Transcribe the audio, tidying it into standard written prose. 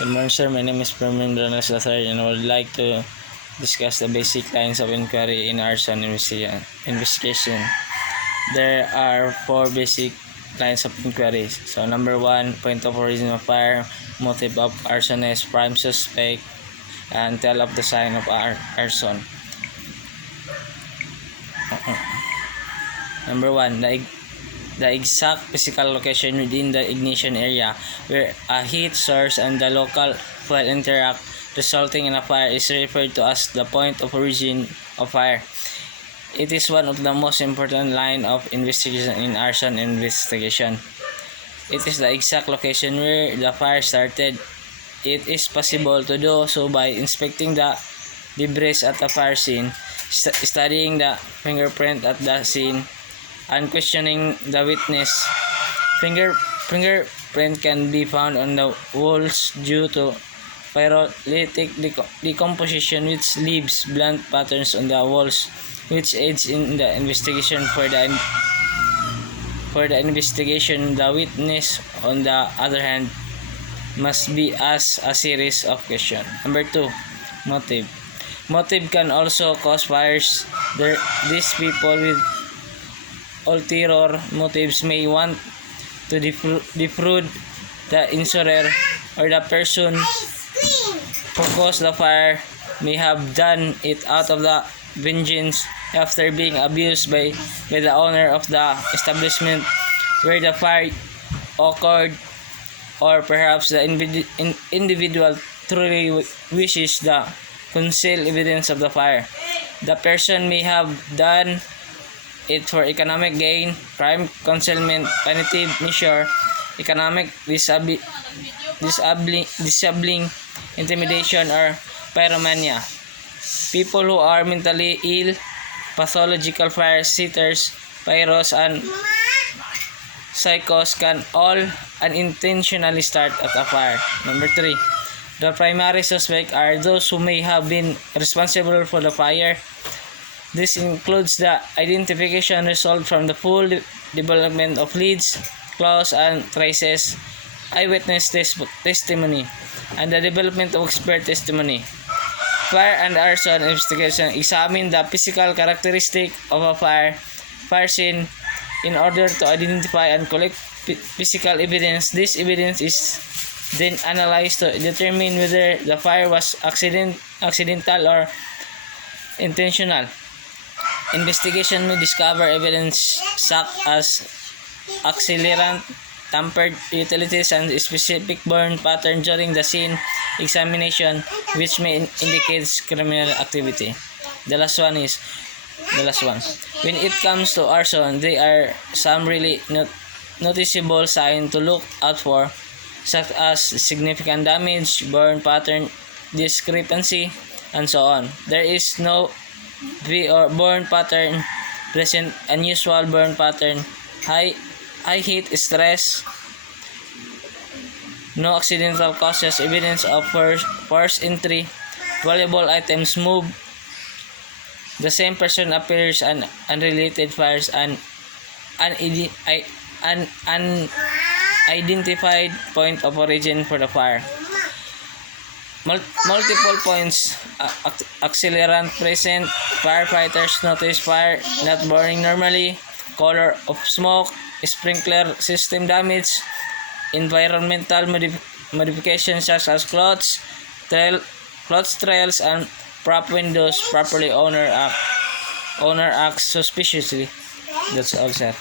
Good morning, sir. My name is Fernando Lazar, and I would like to discuss the basic lines of inquiry in arson investigation. There are four basic lines of inquiries. So, number one, point of origin of fire, motive of arsonist, prime suspect, and tell of the sign of arson. Number one, the exact physical location within the ignition area where a heat source and the local fuel interact, resulting in a fire, is referred to as the point of origin of fire. It is one of the most important line of investigation in arson investigation. It is the exact location where the fire started. It is possible to do so by inspecting the debris at the fire scene, studying the fingerprint at the scene, and questioning the witness. Fingerprint can be found on the walls due to pyrolytic decomposition, which leaves blunt patterns on the walls, which aids in the investigation. For the investigation, the witness, on the other hand, must be asked a series of questions. Number two, motive. Motive can also cause fires. These people with ulterior motives may want to defraud the insurer, or the person who caused the fire may have done it out of the vengeance after being abused by the owner of the establishment where the fire occurred, or perhaps the individual truly wishes to conceal evidence of the fire. The person may have done it for economic gain, crime concealment, punitive measure, economic disabling, intimidation, or pyromania. People who are mentally ill, pathological fire setters, pyros, and psychos can all unintentionally start at a fire. Number three, the primary suspect are those who may have been responsible for the fire. This includes the identification result from the full development of leads, clues, and traces, eyewitness testimony, and the development of expert testimony. Fire and arson investigation examine the physical characteristic of a fire scene in order to identify and collect physical evidence. This evidence is then analyzed to determine whether the fire was accidental or intentional. Investigation may discover evidence such as accelerant, tampered utilities, and specific burn pattern during the scene examination, which may indicate criminal activity. The last one. When it comes to arson, there are some really noticeable signs to look out for, such as significant damage, burn pattern discrepancy, and so on. There is no V or burn pattern present, unusual burn pattern, high heat stress, no accidental causes, evidence of forced entry, valuable items moved, the same person appears, and unrelated fires, and unidentified point of origin for the fire. Multiple points, accelerant present, firefighters notice fire not burning normally, color of smoke, sprinkler system damage, environmental modifications such as clothes trails, and prop windows properly owner acts suspiciously. That's all, sir.